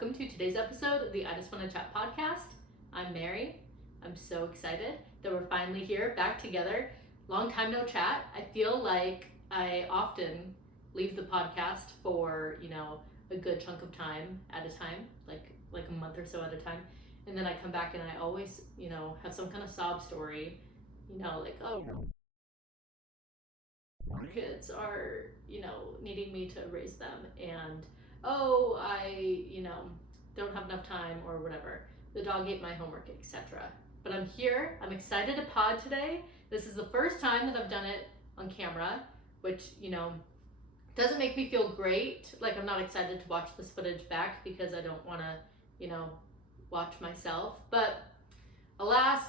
welcome to today's episode of the I Just Want to Chat podcast. I'm Mary. I'm so excited that we're finally here, back together. Long time no chat. I feel like I often leave the podcast for, a good chunk of time at a time, like a month or so at a time. And then I come back and I always, have some kind of sob story, kids are, needing me to raise them, and I, don't have enough time or whatever. The dog ate my homework, etc. But I'm here. I'm excited to pod today. This is the first time that I've done it on camera, which, doesn't make me feel great. Like, I'm not excited to watch this footage back because I don't want to, watch myself. But alas,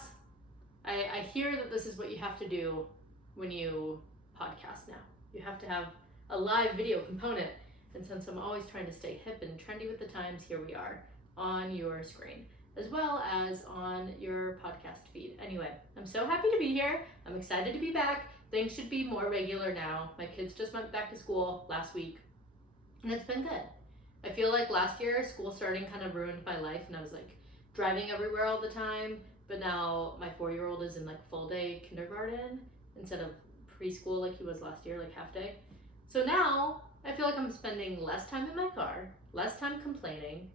I hear that this is what you have to do when you podcast now. You have to have a live video component. And since I'm always trying to stay hip and trendy with the times, here we are on your screen, as well as on your podcast feed. Anyway, I'm so happy to be here. I'm excited to be back. Things should be more regular now. My kids just went back to school last week, and it's been good. I feel like last year, school starting kind of ruined my life, and I was like driving everywhere all the time. But now my 4-year-old is in like full day kindergarten instead of preschool like he was last year, like half day. So now I feel like I'm spending less time in my car, less time complaining,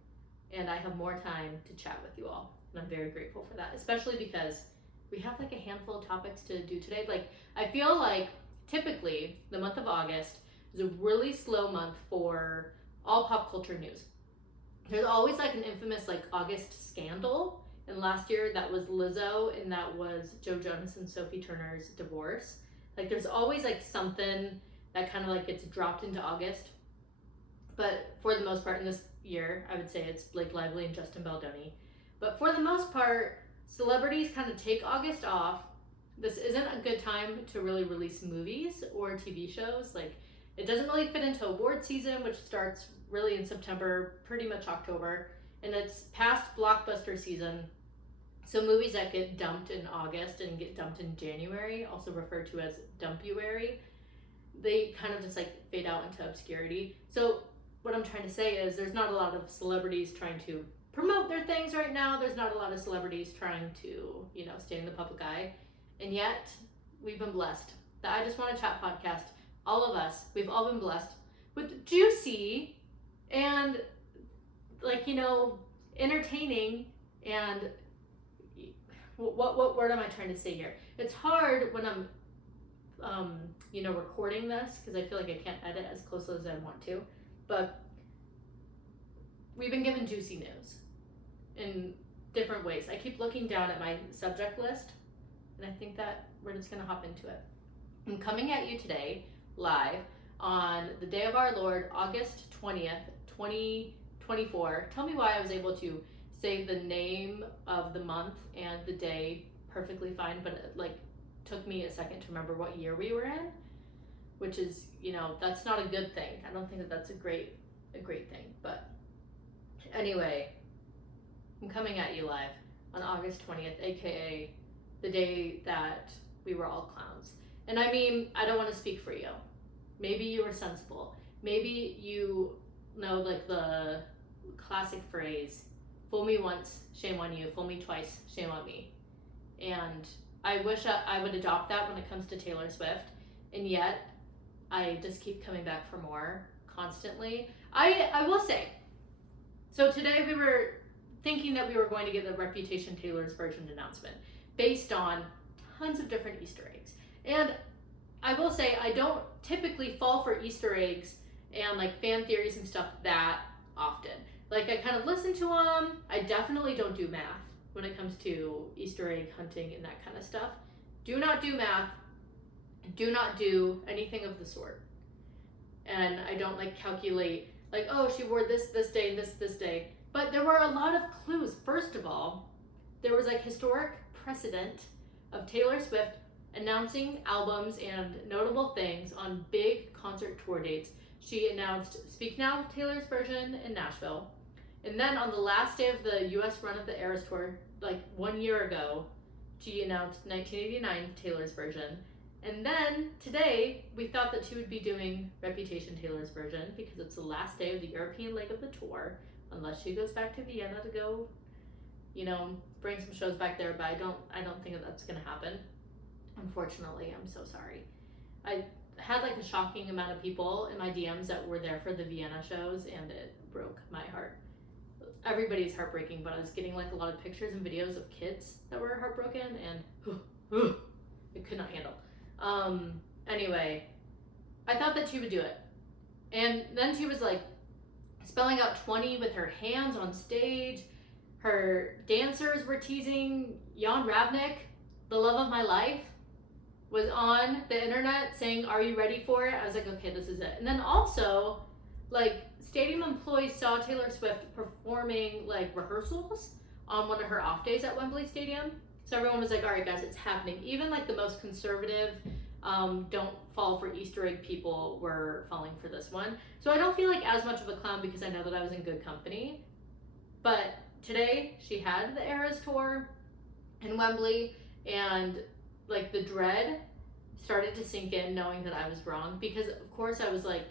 and I have more time to chat with you all. And I'm very grateful for that, especially because we have like a handful of topics to do today. Like, I feel like typically the month of August is a really slow month for all pop culture news. There's always like an infamous like August scandal. And last year that was Lizzo, and that was Joe Jonas and Sophie Turner's divorce. Like, there's always like something that kind of like gets dropped into August. But for the most part in this year, I would say it's Blake Lively and Justin Baldoni. But for the most part, celebrities kind of take August off. This isn't a good time to really release movies or TV shows. Like, it doesn't really fit into award season, which starts really in September, pretty much October. And it's past blockbuster season. So movies that get dumped in August and get dumped in January, also referred to as dumpuary, they kind of just like fade out into obscurity. So what I'm trying to say is there's not a lot of celebrities trying to promote their things right now. There's not a lot of celebrities trying to, stay in the public eye. And yet we've been blessed. The I Just Want to Chat podcast, all of us, we've all been blessed with juicy and entertaining and what word am I trying to say here? It's hard when I'm recording this because I feel like I can't edit as close as I want to, but we've been given juicy news in different ways. I keep looking down at my subject list, and I think that we're just gonna hop into it. I'm coming at you today live on the day of our Lord, August 20th, 2024. Tell me why I was able to say the name of the month and the day perfectly fine, but it took me a second to remember what year we were in, which is, that's not a good thing. I don't think that that's a great thing. But anyway, I'm coming at you live on August 20th, aka the day that we were all clowns. And I mean, I don't want to speak for you. Maybe you were sensible. Maybe you know like the classic phrase, fool me once, shame on you. Fool me twice, shame on me. And I wish I would adopt that when it comes to Taylor Swift. And yet, I just keep coming back for more constantly. I will say, so today we were thinking that we were going to get the Reputation Taylor's version announcement based on tons of different Easter eggs. And I will say, I don't typically fall for Easter eggs and like fan theories and stuff that often. Like, I kind of listen to them. I definitely don't do math when it comes to Easter egg hunting and that kind of stuff. Do not do math. Do not do anything of the sort. And I don't calculate she wore this day and this day. But there were a lot of clues. First of all, there was historic precedent of Taylor Swift announcing albums and notable things on big concert tour dates. She announced Speak Now, Taylor's version in Nashville. And then on the last day of the US run of the Eras Tour, 1 year ago, she announced 1989 Taylor's version. And then today, we thought that she would be doing Reputation Taylor's version because it's the last day of the European leg of the tour, unless she goes back to Vienna to go, bring some shows back there. But I don't think that's gonna happen. Unfortunately, I'm so sorry. I had like a shocking amount of people in my DMs that were there for the Vienna shows, and it broke my heart. Everybody's heartbreaking, but I was getting like a lot of pictures and videos of kids that were heartbroken, and I could not handle. Anyway, I thought that she would do it. And then she was like spelling out 20 with her hands on stage. Her dancers were teasing. Jan Ravnik, the love of my life, was on the internet saying, "Are you ready for it?" I was like, okay, this is it. And then also, like, stadium employees saw Taylor Swift performing like rehearsals on one of her off days at Wembley Stadium. So everyone was like, all right, guys, it's happening. Even like the most conservative, don't fall for Easter egg people were falling for this one. So I don't feel like as much of a clown because I know that I was in good company. But today she had the Eras tour in Wembley, and like the dread started to sink in knowing that I was wrong, because of course I was like,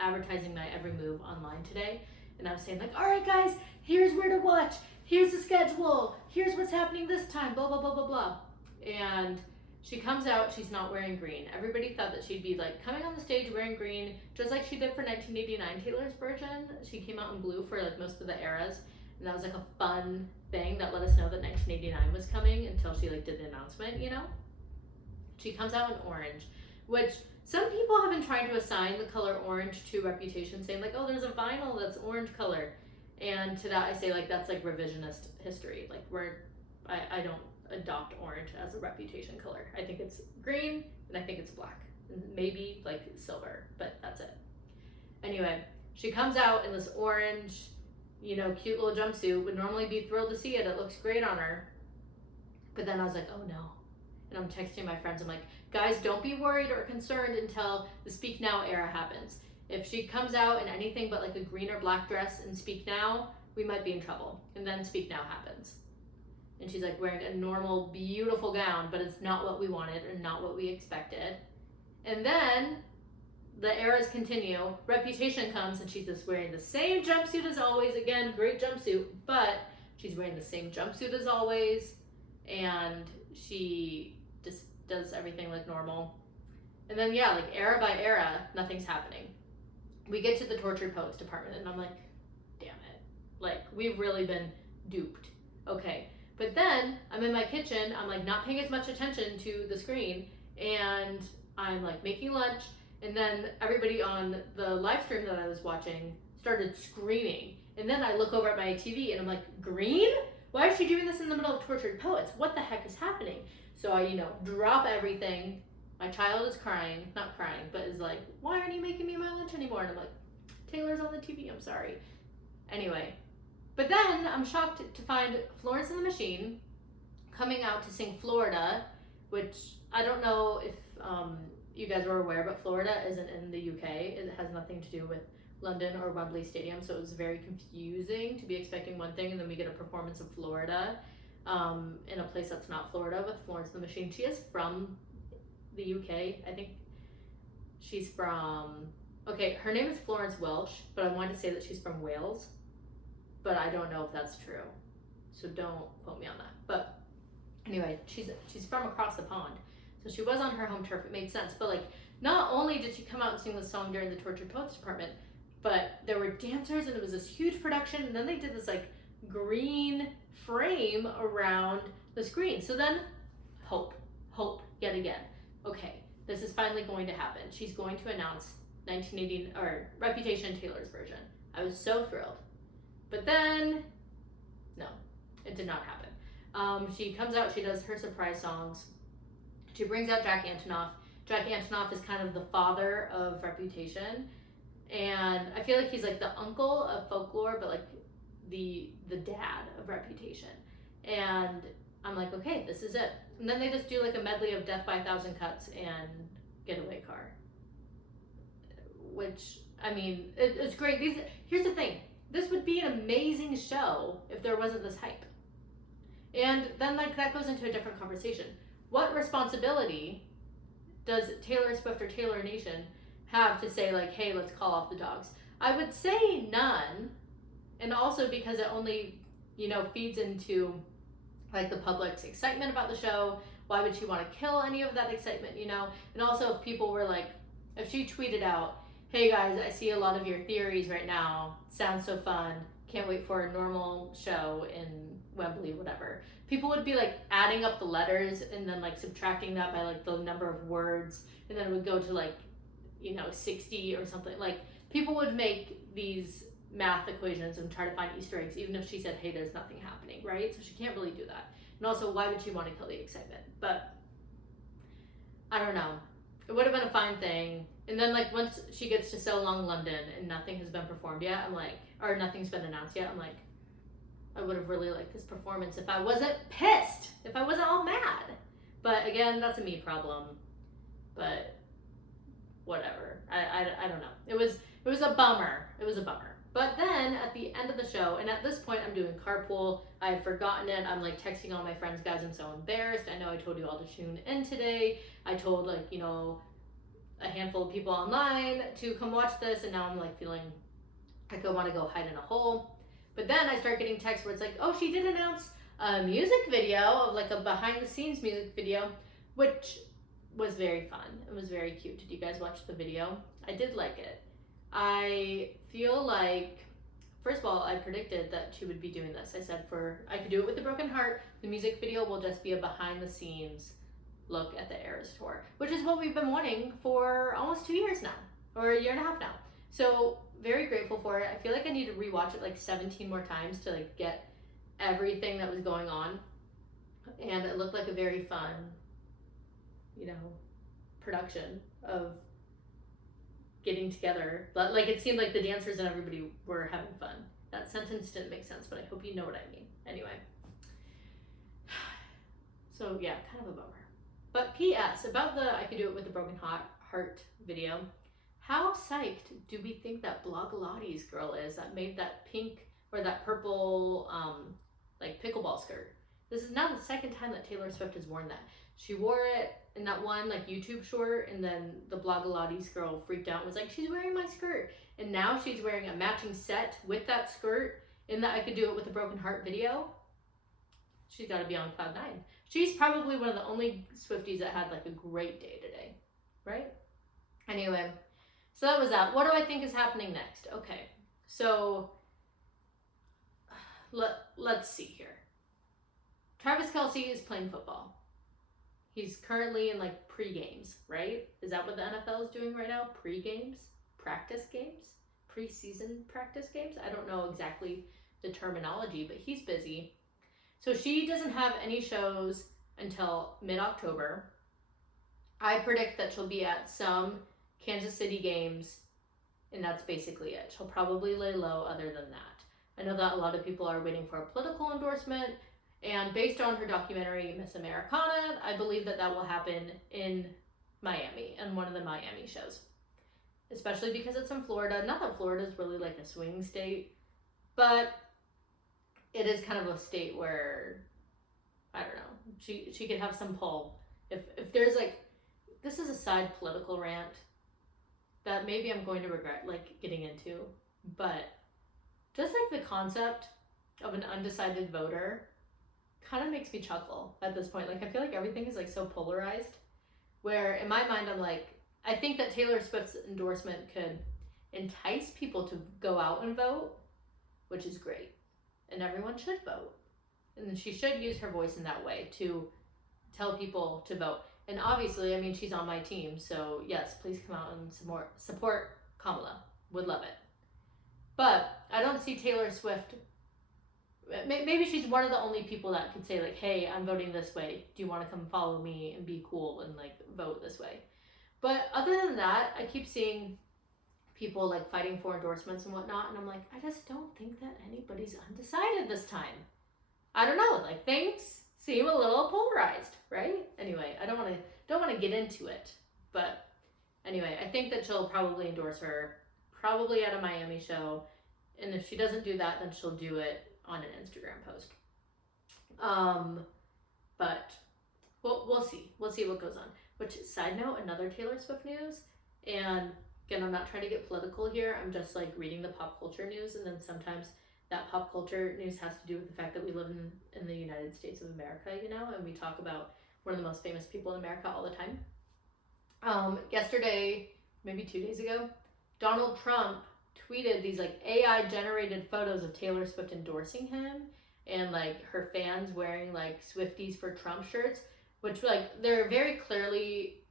advertising my every move online today, and I was saying like, all right guys, here's where to watch, here's the schedule, here's what's happening this time, blah blah blah blah blah. And she comes out, she's not wearing green. Everybody thought that she'd be like coming on the stage wearing green, just like she did for 1989 Taylor's version. She came out in blue for like most of the Eras, and that was like a fun thing that let us know that 1989 was coming until she like did the announcement. She comes out in orange, which some people have been trying to assign the color orange to Reputation, saying like, oh, there's a vinyl that's orange color. And to that I say like, that's like revisionist history. Like I don't adopt orange as a Reputation color. I think it's green and I think it's black, and maybe like silver, but that's it. Anyway, she comes out in this orange, cute little jumpsuit. Would normally be thrilled to see it. It looks great on her. But then I was like, oh no. And I'm texting my friends. I'm like, guys, don't be worried or concerned until the Speak Now era happens. If she comes out in anything but like a green or black dress in Speak Now, we might be in trouble. And then Speak Now happens. And she's like wearing a normal, beautiful gown, but it's not what we wanted and not what we expected. And then the eras continue. Reputation comes and she's just wearing the same jumpsuit as always. Again, great jumpsuit, but she's wearing the same jumpsuit as always. And she just does everything like normal. And then like era by era, nothing's happening. We get to the tortured poets department and I'm like, damn it. Like, we've really been duped. Okay. But then I'm in my kitchen, I'm like not paying as much attention to the screen, and I'm like making lunch, and then everybody on the live stream that I was watching started screaming. And then I look over at my TV and I'm like, green? Why is she doing this in the middle of Tortured Poets? What the heck is happening? So I, drop everything. My child is crying, not crying, but is like, why aren't you making me my lunch anymore? And I'm like, Taylor's on the TV, I'm sorry. Anyway, but then I'm shocked to find Florence and the Machine coming out to sing Florida, which I don't know if you guys were aware, but Florida isn't in the UK. It has nothing to do with London or Wembley Stadium, so it was very confusing to be expecting one thing and then we get a performance of Florida in a place that's not Florida with Florence and the Machine. She is from the UK. I think she's from, her name is Florence Welsh, but I wanted to say that she's from Wales, but I don't know if that's true, so don't quote me on that. But anyway, she's from across the pond, so she was on her home turf. It made sense. But like, not only did she come out and sing this song during the Tortured Poets department, but there were dancers and it was this huge production, and then they did this like green frame around the screen. So then hope yet again. Okay, this is finally going to happen. She's going to announce 1980 or Reputation Taylor's version. I was so thrilled. But then, no, it did not happen. She comes out, she does her surprise songs. She brings out Jack Antonoff. Jack Antonoff is kind of the father of Reputation. And I feel like he's like the uncle of folklore, but like the dad of Reputation. And I'm like, okay, this is it. And then they just do like a medley of Death by a Thousand Cuts and Getaway Car. Which, I mean, it's great. Here's the thing. This would be an amazing show if there wasn't this hype. And then like that goes into a different conversation. What responsibility does Taylor Swift or Taylor Nation have to say like, hey, let's call off the dogs? I would say none, And also because it only, feeds into like the public's excitement about the show. Why would she want to kill any of that excitement, And also if people were like, if she tweeted out, hey guys, I see a lot of your theories right now. Sounds so fun. Can't wait for a normal show in Wembley, whatever. People would be like adding up the letters and then like subtracting that by like the number of words. And then it would go to like, 60 or something. Like people would make these math equations and try to find Easter eggs, even if she said, hey, there's nothing happening, right? So she can't really do that. And also, why would she want to kill the excitement? But I don't know. It would have been a fine thing. And then like once she gets to So Long London and nothing has been performed yet, I'm like, or nothing's been announced yet, I'm like, I would have really liked this performance if I wasn't pissed, if I wasn't all mad. But again, that's a me problem. But whatever. I don't know. It was a bummer. It was a bummer. But then at the end of the show, and at this point I'm doing carpool, I had forgotten it. I'm like texting all my friends, guys, I'm so embarrassed. I know I told you all to tune in today. I told like, a handful of people online to come watch this, and now I'm like feeling like I want to go hide in a hole. But then I start getting texts where it's like, oh, she did announce a music video of like a behind the scenes music video, which was very fun. It was very cute. Did you guys watch the video? I did like it. I feel like, first of all, I predicted that she would be doing this. I said I could do it with the broken heart. The music video will just be a behind the scenes look at the Eras tour, which is what we've been wanting for almost 2 years now, or a year and a half now. So very grateful for it. I feel like I need to rewatch it like 17 more times to like get everything that was going on. And it looked like a very fun, production of getting together. But like it seemed like the dancers and everybody were having fun. That sentence didn't make sense, but I hope you know what I mean. Anyway. So yeah, kind of a bummer. But P.S. about the I Could Do It With a Broken Heart video, how psyched do we think that Blogilates girl is that made that pink or that purple like pickleball skirt? This is now the second time that Taylor Swift has worn that. She wore it in that one like YouTube short, and then the Blogilates girl freaked out and was like, she's wearing my skirt. And now she's wearing a matching set with that skirt in the I Could Do It With a Broken Heart video. She's got to be on cloud 9. She's probably one of the only Swifties that had like a great day today, right? Anyway, so that was that. What do I think is happening next? Okay, so let's see here. Travis Kelce is playing football. He's currently in like pre-games, right? Is that what the NFL is doing right now? Pre-games? Practice games? Pre-season practice games? I don't know exactly the terminology, but he's busy. So she doesn't have any shows until mid-October. I predict that she'll be at some Kansas City games, and that's basically it. She'll probably lay low other than that. I know that a lot of people are waiting for a political endorsement, and based on her documentary, Miss Americana, I believe that will happen in Miami, in one of the Miami shows. Especially because it's in Florida. Not that Florida is really like a swing state, but it is kind of a state where, I don't know, she could have some pull. If there's like, this is a side political rant that maybe I'm going to regret like getting into, but just like the concept of an undecided voter kind of makes me chuckle at this point. Like I feel like everything is like so polarized, where in my mind I'm like, I think that Taylor Swift's endorsement could entice people to go out and vote, which is great. And everyone should vote. And she should use her voice in that way to tell people to vote. And obviously, I mean, she's on my team. So yes, please come out and support Kamala. Would love it. But I don't see Taylor Swift. Maybe she's one of the only people that could say like, hey, I'm voting this way. Do you want to come follow me and be cool and like vote this way? But other than that, I keep seeing people like fighting for endorsements and whatnot, and I'm like, I just don't think that anybody's undecided this time. I don't know, like things seem a little polarized, right? Anyway, I don't want to get into it, but anyway, I think that she'll probably endorse her, probably at a Miami show, and if she doesn't do that, then she'll do it on an Instagram post. But we'll see what goes on. Which, side note, another Taylor Swift news, and again, I'm not trying to get political here, I'm just like reading the pop culture news, and then sometimes that pop culture news has to do with the fact that we live in the United States of America, you know, and we talk about one of the most famous people in America all the time. Yesterday, maybe 2 days ago, Donald Trump tweeted these like AI generated photos of Taylor Swift endorsing him and like her fans wearing like Swifties for Trump shirts, which like they're very clearly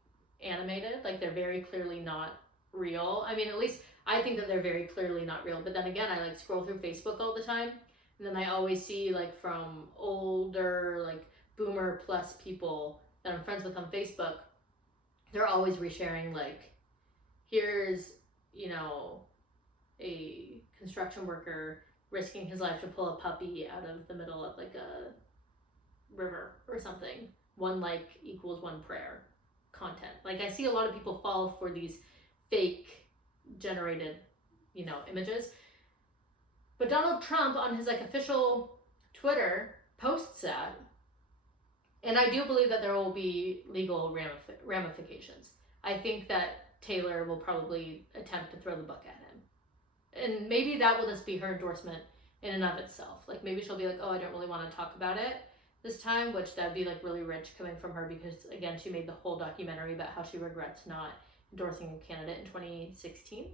animated, like they're very clearly not real. I mean, at least I think that they're very clearly not real. But then again, I like scroll through Facebook all the time, and then I always see like from older like boomer plus people that I'm friends with on Facebook, they're always resharing like, here's, you know, a construction worker risking his life to pull a puppy out of the middle of like a river or something. One like equals one prayer content. Like I see a lot of people fall for these fake generated, you know, images. But Donald Trump on his like official Twitter posts that, and I do believe that there will be legal ramifications. I think that Taylor will probably attempt to throw the book at him. And maybe that will just be her endorsement in and of itself. Like maybe she'll be like, oh, I don't really want to talk about it this time, which that'd be like really rich coming from her, because again, she made the whole documentary about how she regrets not endorsing a candidate in 2016.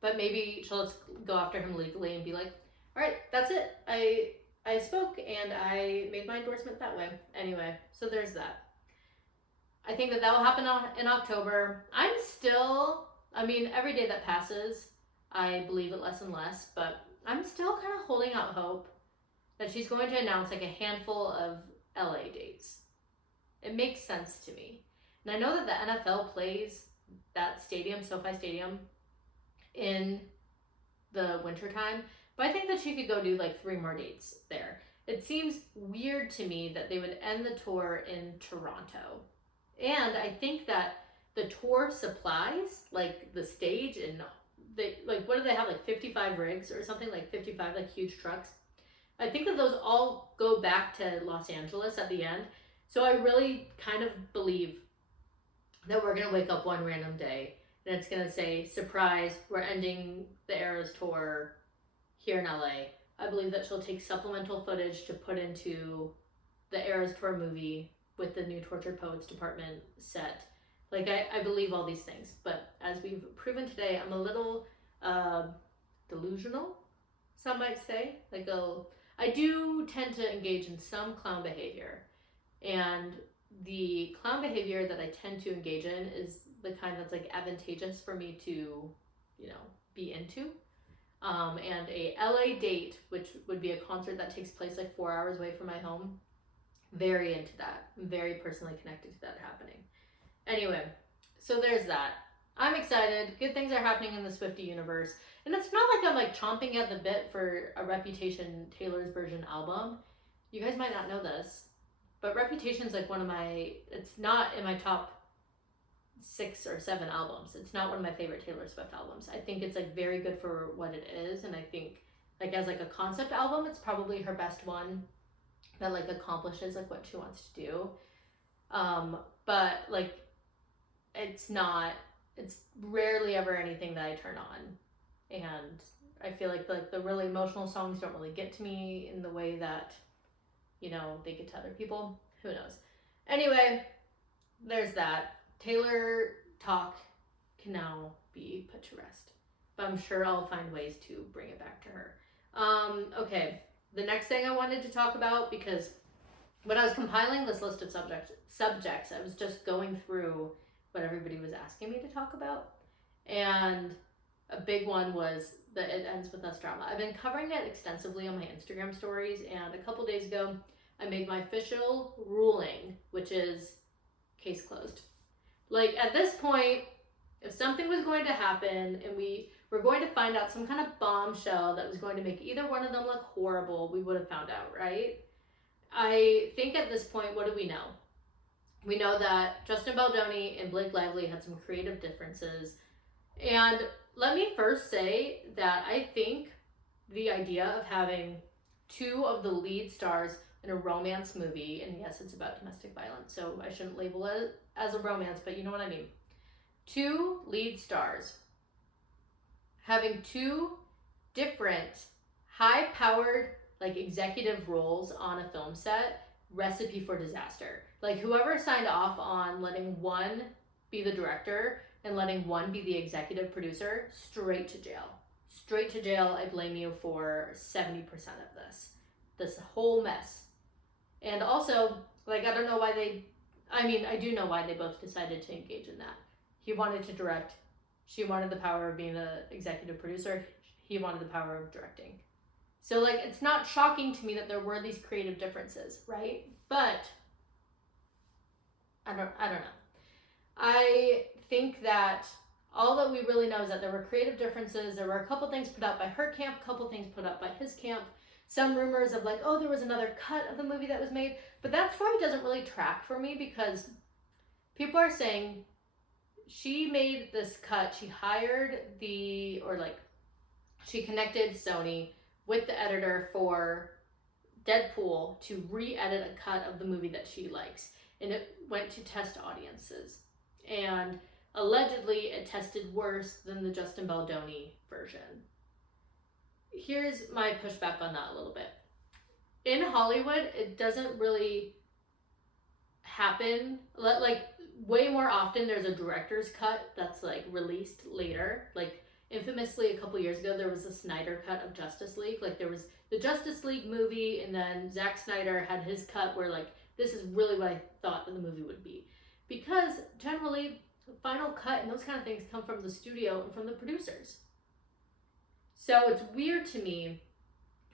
But maybe she'll just go after him legally and be like, all right, that's it. I spoke and I made my endorsement that way. Anyway, so there's that. I think that will happen in October. I'm still, I mean, every day that passes, I believe it less and less, but I'm still kind of holding out hope that she's going to announce like a handful of LA dates. It makes sense to me. And I know that the NFL plays that stadium, SoFi Stadium, in the wintertime, but I think that she could go do like 3 more dates there. It seems weird to me that they would end the tour in Toronto. And I think that the tour supplies, like the stage, and they, like, what do they have, like 55 rigs or something, like 55 like huge trucks. I think that those all go back to Los Angeles at the end. So I really kind of believe that we're going to wake up one random day and it's going to say, surprise, we're ending the Eras tour here in LA. I believe that she'll take supplemental footage to put into the Eras tour movie with the new Tortured Poets Department set. Like, I believe all these things. But as we've proven today, I'm a little delusional, some might say. Like, I do tend to engage in some clown behavior. And the clown behavior that I tend to engage in is the kind that's like advantageous for me to, you know, be into. And a LA date, which would be a concert that takes place like 4 hours away from my home, very into that. I'm very personally connected to that happening. Anyway, so there's that. I'm excited. Good things are happening in the Swiftie universe. And it's not like I'm like chomping at the bit for a Reputation Taylor's version album. You guys might not know this, but Reputation's like one of my, it's not in my top 6 or 7 albums. It's not one of my favorite Taylor Swift albums. I think it's like very good for what it is, and I think like as like a concept album, it's probably her best one that like accomplishes like what she wants to do. But like it's rarely ever anything that I turn on, and I feel like the really emotional songs don't really get to me in the way that, you know, they get to other people. Who knows? Anyway, there's that. Taylor talk can now be put to rest, but I'm sure I'll find ways to bring it back to her. Okay, the next thing I wanted to talk about, because when I was compiling this list of subjects, I was just going through what everybody was asking me to talk about, and a big one was the It Ends With Us drama. I've been covering it extensively on my Instagram stories, and a couple days ago, I made my official ruling, which is case closed. Like, at this point, if something was going to happen and we were going to find out some kind of bombshell that was going to make either one of them look horrible, we would have found out, right? I think at this point, what do we know? We know that Justin Baldoni and Blake Lively had some creative differences. And let me first say that I think the idea of having 2 of the lead stars in a romance movie, and yes, it's about domestic violence, so I shouldn't label it as a romance, but you know what I mean. 2 lead stars having 2 different high-powered, like, executive roles on a film set, recipe for disaster. Like, whoever signed off on letting one be the director and letting one be the executive producer, straight to jail. Straight to jail. I blame you for 70% of this whole mess. And also, like, I don't know why I do know why they both decided to engage in that. He wanted to direct. She wanted the power of being the executive producer. He wanted the power of directing. So, like, it's not shocking to me that there were these creative differences, right? But I don't know. I think that all that we really know is that there were creative differences. There were a couple things put out by her camp, a couple things put out by his camp. Some rumors of, like, oh, there was another cut of the movie that was made. But that story doesn't really track for me, because people are saying she made this cut. She hired she connected Sony with the editor for Deadpool to re-edit a cut of the movie that she likes. And it went to test audiences. And allegedly it tested worse than the Justin Baldoni version. Here's my pushback on that a little bit. In Hollywood, it doesn't really happen. Like, way more often there's a director's cut that's, like, released later. Like, infamously, a couple years ago, there was a Snyder cut of Justice League. Like, there was the Justice League movie, and then Zack Snyder had his cut where, like, this is really what I thought that the movie would be. Because generally, the final cut and those kind of things come from the studio and from the producers. So it's weird to me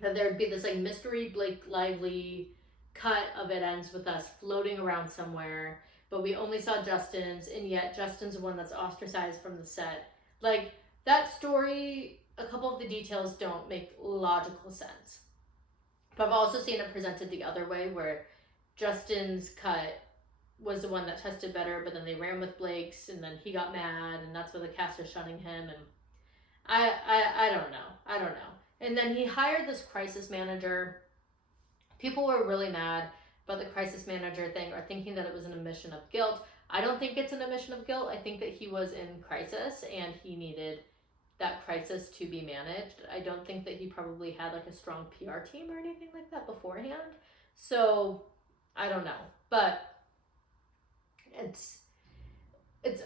that there would be this, like, mystery Blake Lively cut of It Ends With Us floating around somewhere, but we only saw Justin's, and yet Justin's the one that's ostracized from the set. Like, that story, a couple of the details don't make logical sense. But I've also seen it presented the other way, where Justin's cut was the one that tested better, but then they ran with Blake's, and then he got mad, and that's why the cast is shunning him, and I don't know. And then he hired this crisis manager. People were really mad about the crisis manager thing, or thinking that it was an admission of guilt. I don't think it's an admission of guilt. I think that he was in crisis, and he needed that crisis to be managed. I don't think that he probably had, like, a strong PR team or anything like that beforehand. So I don't know, but it's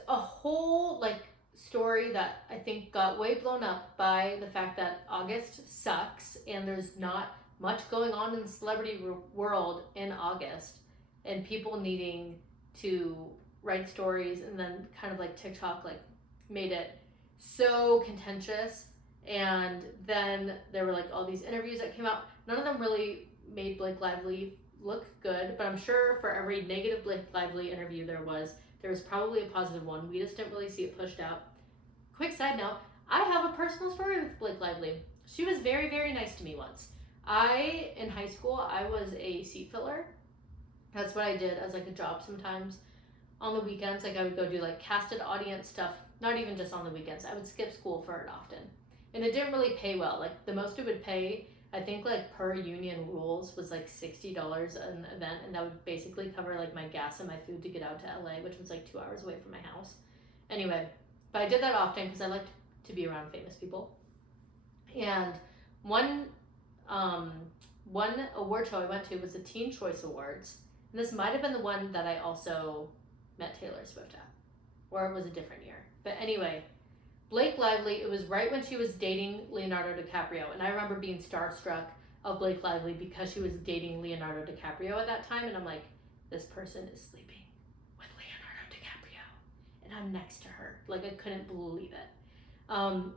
a whole, like, story that I think got way blown up by the fact that August sucks and there's not much going on in the celebrity world in August, and people needing to write stories, and then kind of like TikTok, like, made it so contentious. And then there were, like, all these interviews that came out. None of them really made Blake Lively look good, but I'm sure for every negative Blake Lively interview there was probably a positive one. We just didn't really see it pushed out. Quick side note, I have a personal story with Blake Lively. She was very, very nice to me once. In high school, I was a seat filler. That's what I did as, like, a job sometimes. On the weekends, like, I would go do, like, casted audience stuff. Not even just on the weekends. I would skip school for it often. And it didn't really pay well. Like, the most it would pay, I think, like, per union rules, was like $60 an event, and that would basically cover, like, my gas and my food to get out to LA, which was, like, 2 hours away from my house. Anyway, but I did that often because I liked to be around famous people. And one award show I went to was the Teen Choice Awards, and this might have been the one that I also met Taylor Swift at, or it was a different year. But anyway, Blake Lively, it was right when she was dating Leonardo DiCaprio, and I remember being starstruck of Blake Lively because she was dating Leonardo DiCaprio at that time, and I'm like, this person is sleeping with Leonardo DiCaprio, and I'm next to her. Like, I couldn't believe it.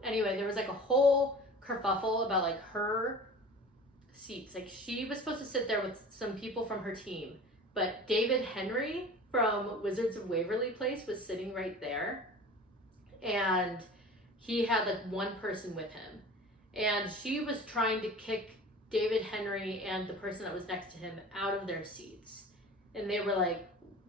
Anyway, there was, like, a whole kerfuffle about, like, her seats. Like, she was supposed to sit there with some people from her team, but David Henry from Wizards of Waverly Place was sitting right there, and he had, like, one person with him, and she was trying to kick David Henry and the person that was next to him out of their seats, and they were like,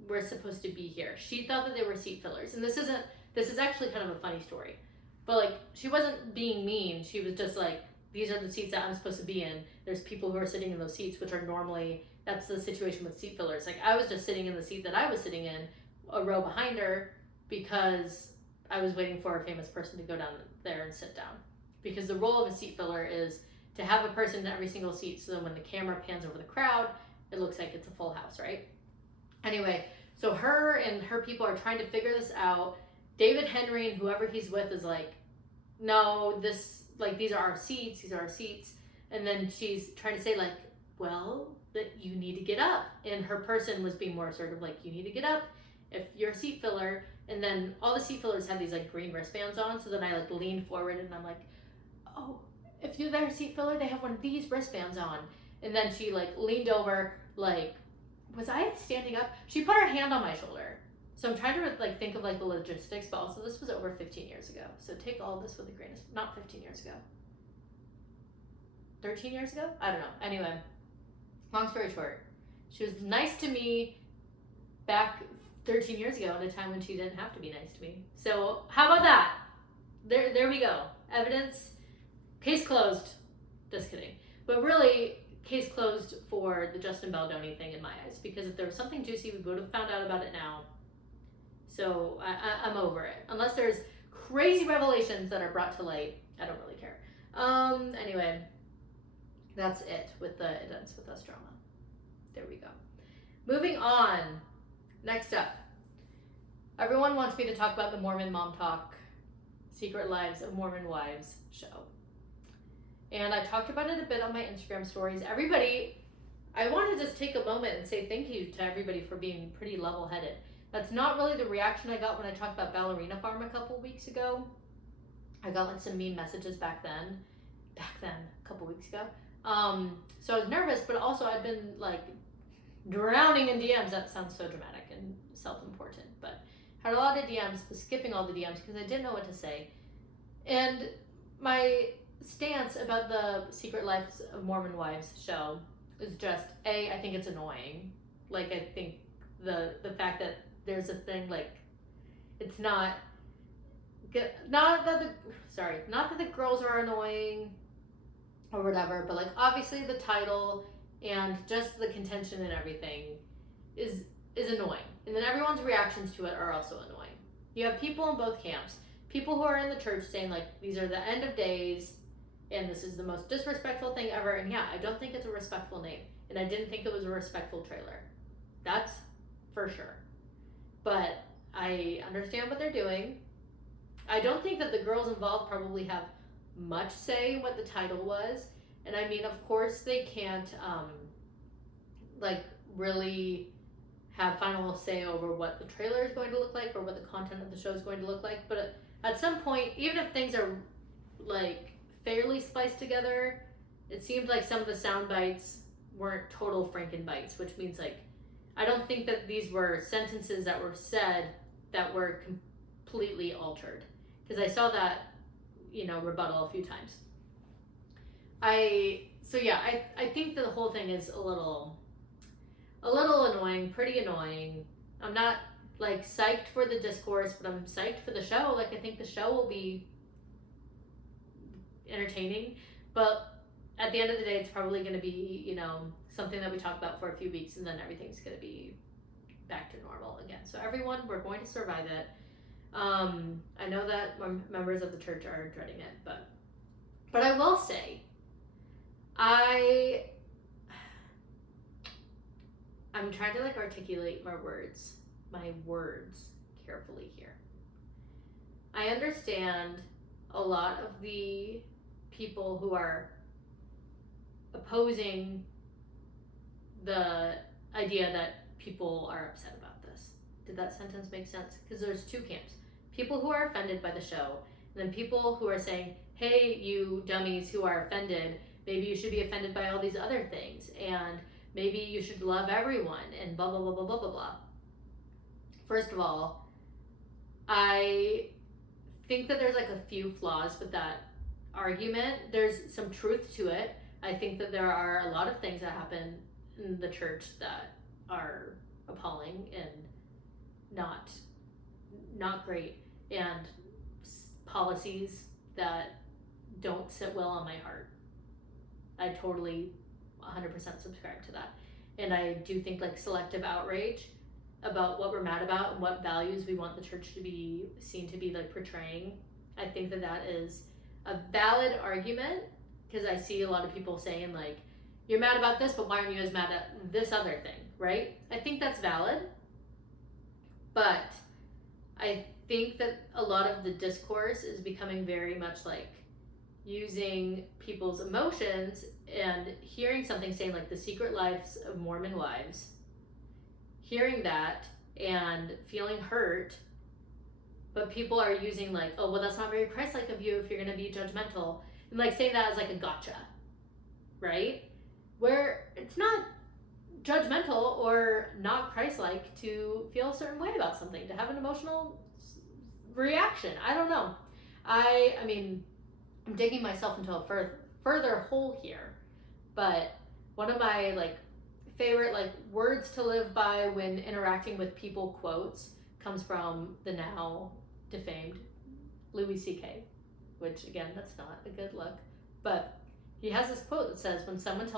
we're supposed to be here. She thought that they were seat fillers, and this is actually kind of a funny story, but, like, she wasn't being mean. She was just like, these are the seats that I'm supposed to be in. There's people who are sitting in those seats, which are normally, that's the situation with seat fillers. Like, I was just sitting in the seat that I was sitting in, a row behind her, because I was waiting for a famous person to go down there and sit down. Because the role of a seat filler is to have a person in every single seat, so that when the camera pans over the crowd, it looks like it's a full house, right? Anyway, so her and her people are trying to figure this out. David Henry and whoever he's with is like, no, this, like, these are our seats, and then she's trying to say, like, well, that you need to get up, and her person was being more assertive, like, you need to get up if you're a seat filler. And then all the seat fillers have these like green wristbands on, so then I like lean forward and I'm like, oh, if you're their seat filler, they have one of these wristbands on. And then she like leaned over, like, was I standing up? She put her hand on my shoulder. So I'm trying to like think of like the logistics, but also this was over 15 years ago. So take all this with a grain of, not 15 years ago. 13 years ago? I don't know. Anyway, long story short, she was nice to me back 13 years ago, at a time when she didn't have to be nice to me. So how about that? There we go. Evidence. Case closed. Just kidding. But really, case closed for the Justin Baldoni thing in my eyes, because if there was something juicy, we would have found out about it now. So I'm over it. Unless there's crazy revelations that are brought to light, I don't really care. Anyway, that's it with the It Ends With Us drama. There we go. Moving on. Next up, everyone wants me to talk about the Mormon Mom Talk Secret Lives of Mormon Wives show. And I talked about it a bit on my Instagram stories. Everybody, I want to just take a moment and say thank you to everybody for being pretty level-headed. That's not really the reaction I got when I talked about Ballerina Farm a couple weeks ago. I got like some mean messages back then, a couple weeks ago. So I was nervous, but also I've been like drowning in DMs. That sounds so dramatic and self-important, but had a lot of DMs, was skipping all the DMs because I didn't know what to say. And my stance about the Secret Lives of Mormon Wives show is just, I think it's annoying. Like, I think the fact that there's a thing, like, it's not that the girls are annoying or whatever, but like obviously the title and just the contention and everything is annoying. And then everyone's reactions to it are also annoying. You have people in both camps. People who are in the church saying like, these are the end of days and this is the most disrespectful thing ever. And yeah, I don't think it's a respectful name. And I didn't think it was a respectful trailer. That's for sure. But I understand what they're doing. I don't think that the girls involved probably have much say what the title was. And I mean, of course they can't like really have final say over what the trailer is going to look like or what the content of the show is going to look like. But at some point, even if things are like fairly spliced together, it seemed like some of the sound bites weren't total Frankenbites, which means like, I don't think that these were sentences that were said that were completely altered. Because I saw that, rebuttal a few times. I think the whole thing is a little annoying, pretty annoying. I'm not like psyched for the discourse, but I'm psyched for the show. Like, I think the show will be entertaining, but at the end of the day, it's probably going to be, something that we talk about for a few weeks, and then everything's going to be back to normal again. So everyone, we're going to survive it. I know that members of the church are dreading it, but I will say, I'm trying to like articulate my words carefully here. I understand a lot of the people who are opposing the idea that people are upset about this. Did that sentence make sense? Because there's two camps. People who are offended by the show, and then people who are saying, hey, you dummies who are offended, maybe you should be offended by all these other things, and maybe you should love everyone, and blah, blah, blah, blah, blah, blah, blah. First of all, I think that there's like a few flaws with that argument. There's some truth to it. I think that there are a lot of things that happen in the church that are appalling and not great, and policies that don't sit well on my heart. I totally 100% subscribe to that. And I do think like selective outrage about what we're mad about and what values we want the church to be seen to be like portraying, I think that is a valid argument, because I see a lot of people saying like, you're mad about this, but why aren't you as mad at this other thing, right? I think that's valid, but I think that a lot of the discourse is becoming very much like using people's emotions and hearing something saying like the secret lives of Mormon wives, hearing that and feeling hurt, but people are using like, oh, well, that's not very Christ-like of you if you're going to be judgmental, and like saying that as like a gotcha, right? Where it's not judgmental or not Christ-like to feel a certain way about something, to have an emotional reaction. I don't know. I mean, I'm digging myself into a further hole here, but one of my like favorite like words to live by when interacting with people quotes comes from the now defamed Louis C.K., which again, that's not a good look, but he has this quote that says, when someone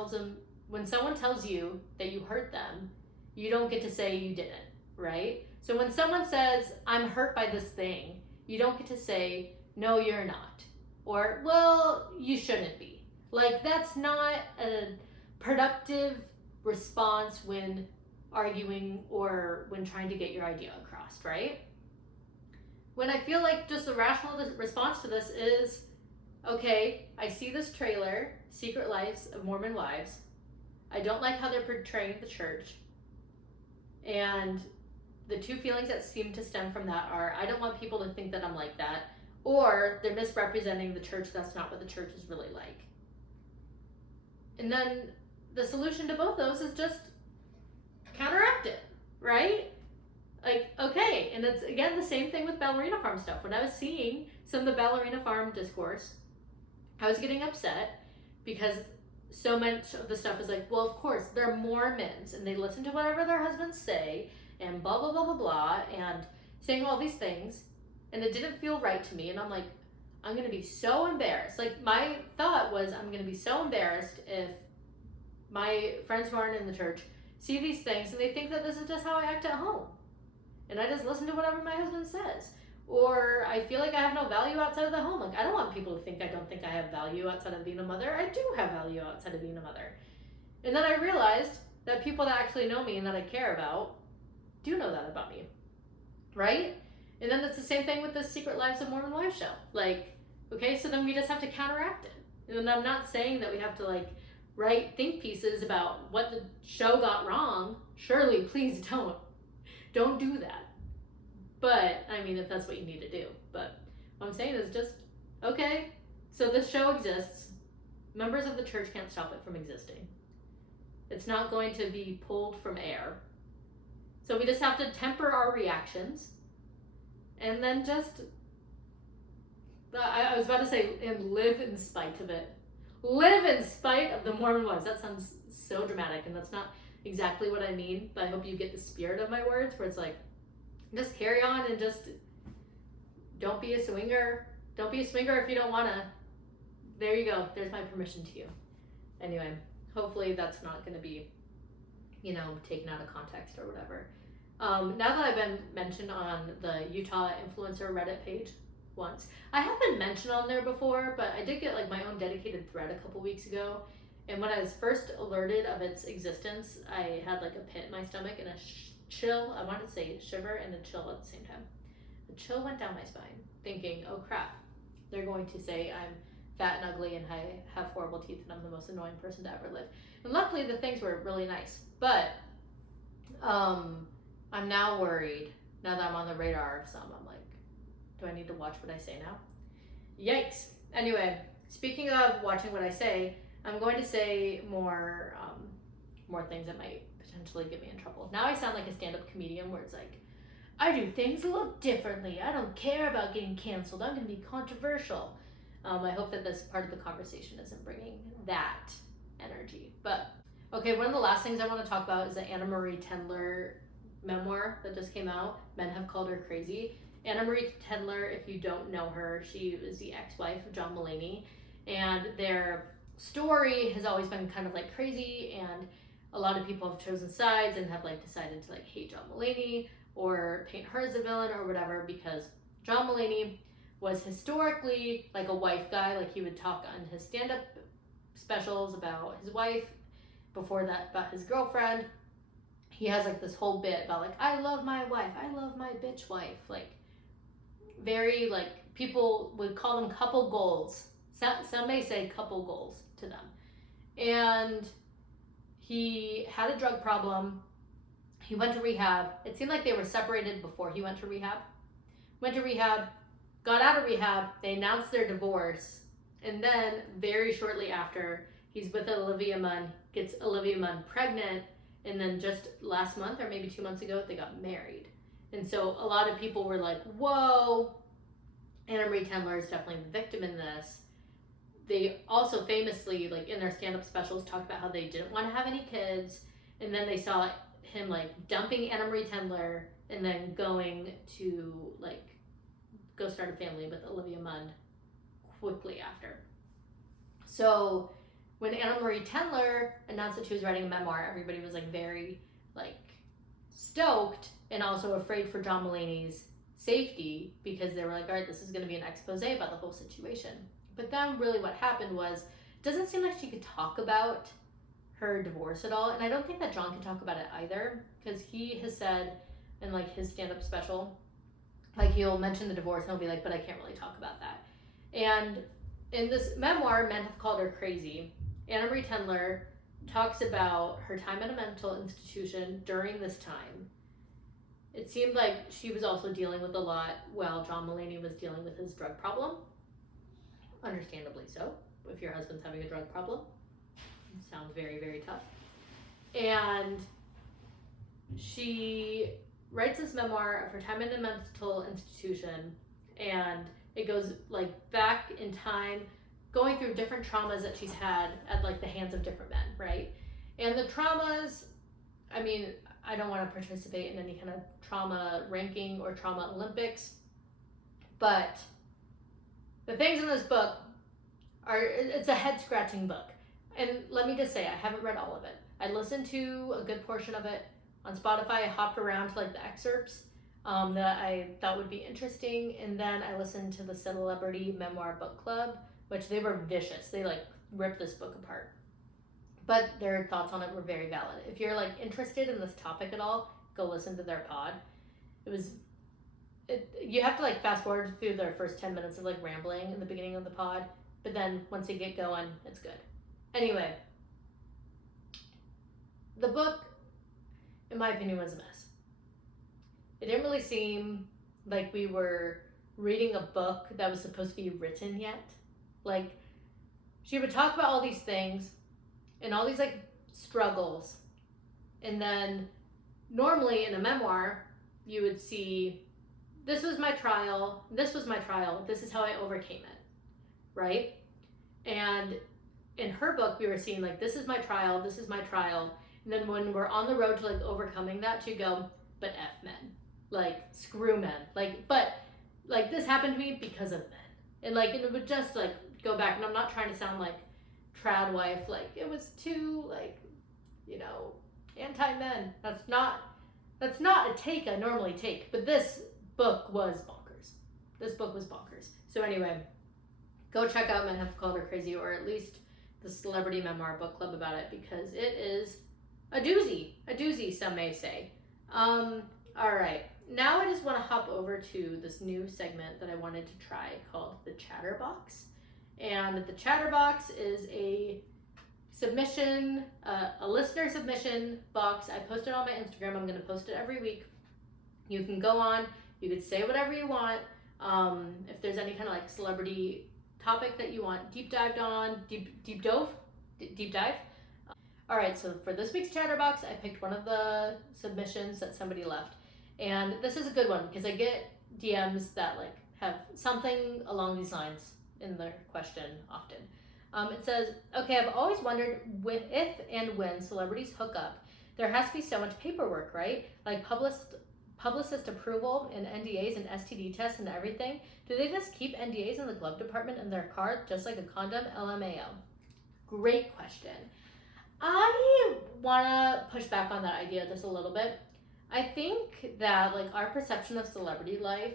tells you that you hurt them, you don't get to say you didn't, right? So when someone says, I'm hurt by this thing, you don't get to say, no, you're not. Or, well, you shouldn't be. Like, that's not a productive response when arguing or when trying to get your idea across, right? When I feel like just the rational response to this is, okay, I see this trailer, Secret Lives of Mormon Wives. I don't like how they're portraying the church. And the two feelings that seem to stem from that are, I don't want people to think that I'm like that, or they're misrepresenting the church. That's not what the church is really like. And then the solution to both those is just counteract it, right? Like, okay, and it's again the same thing with ballerina farm stuff. When I was seeing some of the ballerina farm discourse, I was getting upset because so much of the stuff is like, well, of course, they're Mormons and they listen to whatever their husbands say and blah, blah, blah, blah, blah, and saying all these things. And it didn't feel right to me. And I'm like, I'm going to be so embarrassed. Like, my thought was, I'm going to be so embarrassed if my friends who aren't in the church see these things and they think that this is just how I act at home. And I just listen to whatever my husband says. Or I feel like I have no value outside of the home. Like, I don't want people to think I don't think I have value outside of being a mother. I do have value outside of being a mother. And then I realized that people that actually know me and that I care about do know that about me, right? And then it's the same thing with the Secret Lives of Mormon Wives show. Like, okay, so then we just have to counteract it. And I'm not saying that we have to like write think pieces about what the show got wrong. Surely, please don't. Don't do that. But, I mean, if that's what you need to do. But what I'm saying is just, okay, so this show exists. Members of the church can't stop it from existing. It's not going to be pulled from air. So we just have to temper our reactions. And then just, I was about to say, and live in spite of it. Live in spite of the Mormon wives. That sounds so dramatic, and that's not exactly what I mean, but I hope you get the spirit of my words, where it's like, just carry on and just don't be a swinger. Don't be a swinger if you don't want to. There you go. There's my permission to you. Anyway, hopefully that's not going to be, taken out of context or whatever. Now that I've been mentioned on the Utah influencer Reddit page once, I have been mentioned on there before, but I did get like my own dedicated thread a couple weeks ago. And when I was first alerted of its existence, I had like a pit in my stomach and a chill. I wanted to say shiver and a chill at the same time. The chill went down my spine, thinking, oh crap, they're going to say I'm fat and ugly and I have horrible teeth and I'm the most annoying person to ever live. And luckily the things were really nice, but I'm now worried, now that I'm on the radar of some. I'm like, do I need to watch what I say now? Yikes. Anyway, speaking of watching what I say, I'm going to say more things that might potentially get me in trouble. Now I sound like a stand-up comedian where it's like, I do things a little differently. I don't care about getting canceled. I'm going to be controversial. I hope that this part of the conversation isn't bringing that energy. But, okay, one of the last things I want to talk about is the Anna Marie Tendler memoir that just came out. Men have called her crazy. Anna Marie Tendler, if you don't know her, she is the ex-wife of John Mulaney, and their story has always been kind of like crazy, and a lot of people have chosen sides and have like decided to like hate John Mulaney or paint her as a villain or whatever, because John Mulaney was historically like a wife guy. Like, he would talk on his stand-up specials about his wife, before that about his girlfriend. He has like this whole bit about like, I love my wife, I love my bitch wife, like very like, people would call them couple goals. Some may say couple goals to them. And he had a drug problem. He went to rehab. It seemed like they were separated before he went to rehab. Went to rehab, got out of rehab, they announced their divorce, and then very shortly after, he's with Olivia Munn, gets Olivia Munn pregnant, and then just last month, or maybe 2 months ago, they got married. And so a lot of people were like, whoa, Anna Marie Tendler is definitely the victim in this. They also famously, like in their stand-up specials, talked about how they didn't want to have any kids, and then they saw him like dumping Anna Marie Tendler and then going to like go start a family with Olivia Munn quickly after. So when Anna Marie Tendler announced that she was writing a memoir, everybody was like very like stoked and also afraid for John Mulaney's safety, because they were like, all right, this is going to be an expose about the whole situation. But then really what happened was, it doesn't seem like she could talk about her divorce at all, and I don't think that John can talk about it either, because he has said in like his stand-up special, like he'll mention the divorce and he'll be like, but I can't really talk about that. And in this memoir, Men Have Called Her Crazy, Anna Marie Tendler talks about her time at a mental institution during this time. It seemed like she was also dealing with a lot while John Mulaney was dealing with his drug problem. Understandably so, if your husband's having a drug problem. It sounds very, very tough. And she writes this memoir of her time in a mental institution, and it goes like back in time, going through different traumas that she's had at like the hands of different men, right? And the traumas, I mean, I don't want to participate in any kind of trauma ranking or trauma Olympics, but the things in this book it's a head scratching book. And let me just say, I haven't read all of it. I listened to a good portion of it on Spotify. I hopped around to like the excerpts that I thought would be interesting. And then I listened to the Celebrity Memoir Book Club, which they were vicious. They like ripped this book apart. But their thoughts on it were very valid. If you're like interested in this topic at all, go listen to their pod. You have to like fast forward through their first 10 minutes of like rambling in the beginning of the pod, but then once they get going, it's good. Anyway, the book, in my opinion, was a mess. It didn't really seem like we were reading a book that was supposed to be written yet. Like, she would talk about all these things and all these like struggles, and then normally in a memoir, you would see, this was my trial, this was my trial, this is how I overcame it, right? And in her book, we were seeing like, this is my trial, this is my trial. And then when we're on the road to like overcoming that, she'd go, but F men, like screw men, like, but like this happened to me because of men. And like, and it would just like go back, and I'm not trying to sound like trad wife, like it was too like, you know, anti-men. That's not a take I normally take, but this book was bonkers. This book was bonkers. So anyway, go check out Men Have Called Her Crazy, or at least the Celebrity Memoir Book Club about it, because it is a doozy, some may say. All right, now I just want to hop over to this new segment that I wanted to try called the Chatterbox. And the Chatterbox is a submission, a listener submission box. I post it on my Instagram. I'm going to post it every week. You can go on, you could say whatever you want. If there's any kind of like celebrity topic that you want deep dive. All right, so for this week's Chatterbox, I picked one of the submissions that somebody left. And this is a good one because I get DMs that like have something along these lines in their question often. It says, okay, I've always wondered if and when celebrities hook up, there has to be so much paperwork, right? Like publicist approval and NDAs and STD tests and everything. Do they just keep NDAs in the glove department in their car just like a condom? LMAO. Great question. I want to push back on that idea just a little bit. I think that like our perception of celebrity life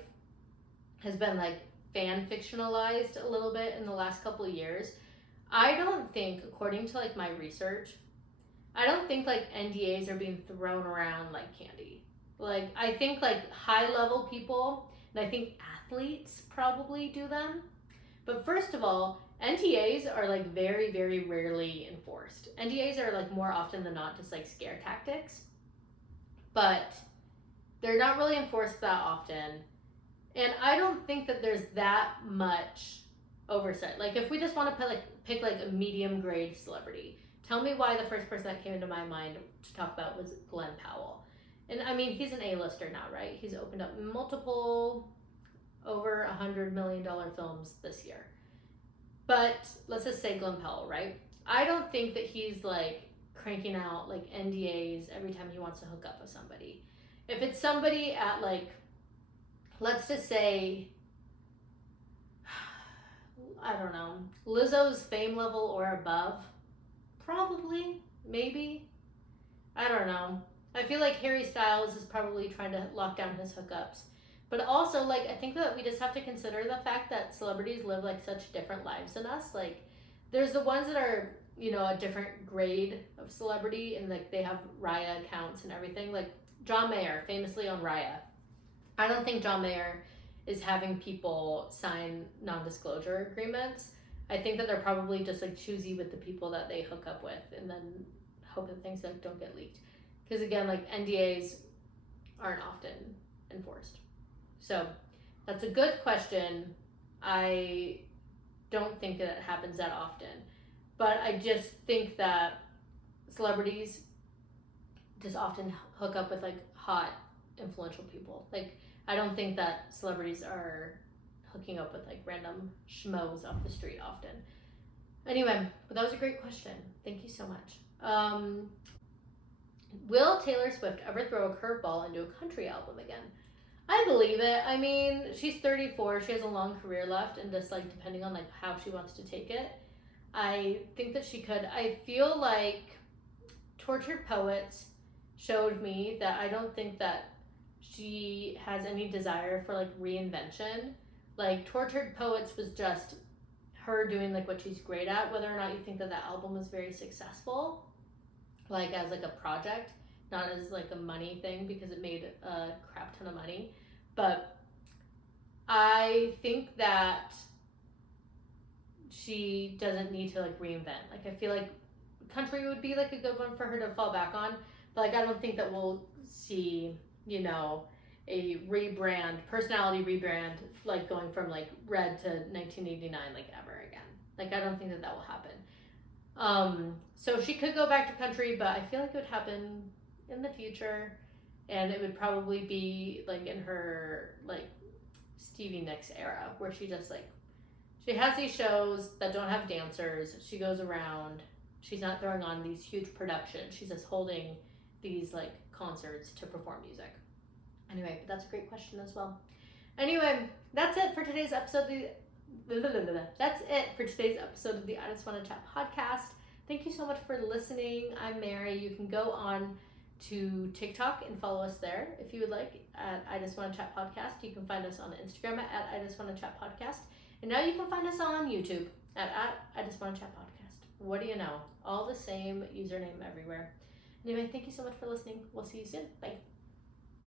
has been like fan fictionalized a little bit in the last couple of years. I don't think, according to like my research, I don't think like NDAs are being thrown around like candy. Like I think like high level people, and I think athletes probably do them. But first of all, NDAs are like very, very rarely enforced. NDAs are like more often than not just like scare tactics, but they're not really enforced that often. And I don't think that there's that much oversight. Like if we just want to pick like a medium grade celebrity, tell me why the first person that came into my mind to talk about was Glenn Powell. And I mean, he's an A-lister now, right? He's opened up multiple over $100 million films this year. But let's just say Glenn Powell, right? I don't think that he's like cranking out like NDAs every time he wants to hook up with somebody. If it's somebody at like, let's just say, I don't know, Lizzo's fame level or above, probably, maybe. I don't know. I feel like Harry Styles is probably trying to lock down his hookups. But also, like, I think that we just have to consider the fact that celebrities live, like, such different lives than us. Like, there's the ones that are, you know, a different grade of celebrity, and, like, they have Raya accounts and everything. Like, John Mayer, famously on Raya. I don't think John Mayer is having people sign non-disclosure agreements. I think that they're probably just, like, choosy with the people that they hook up with and then hope that things, like, don't get leaked. Because, again, like, NDAs aren't often enforced. So that's a good question. I don't think that it happens that often. But I just think that celebrities just often hook up with like hot, influential people. Like I don't think that celebrities are hooking up with like random schmoes off the street often. Anyway, but that was a great question. Thank you so much. Will Taylor Swift ever throw a curveball into a country album again? I believe it. I mean, she's 34. She has a long career left, and just like depending on like how she wants to take it, I think that she could. I feel like Tortured Poets showed me that I don't think that she has any desire for like reinvention. Like Tortured Poets was just her doing like what she's great at. Whether or not you think that that album was very successful, like as like a project, not as like a money thing because it made a crap ton of money. But I think that she doesn't need to like reinvent. Like I feel like country would be like a good one for her to fall back on. But like I don't think that we'll see, you know, a rebrand, personality rebrand, like going from like Red to 1989 like ever again. Like I don't think that that will happen. So she could go back to country, but I feel like it would happen in the future, and it would probably be like in her like Stevie Nicks era, where she just like she has these shows that don't have dancers. She goes around. She's not throwing on these huge productions. She's just holding these like concerts to perform music. Anyway, but that's a great question as well. Anyway, that's it for today's episode. That's it for today's episode of the I Just Want to Chat podcast. Thank you so much for listening. I'm Mary. You can go on to TikTok and follow us there if you would like at I Just Want to Chat podcast. You can find us on Instagram at I Just Want to Chat podcast. And now you can find us on YouTube at I Just Want to Chat podcast. What do you know? All the same username everywhere. Anyway, thank you so much for listening. We'll see you soon. Bye.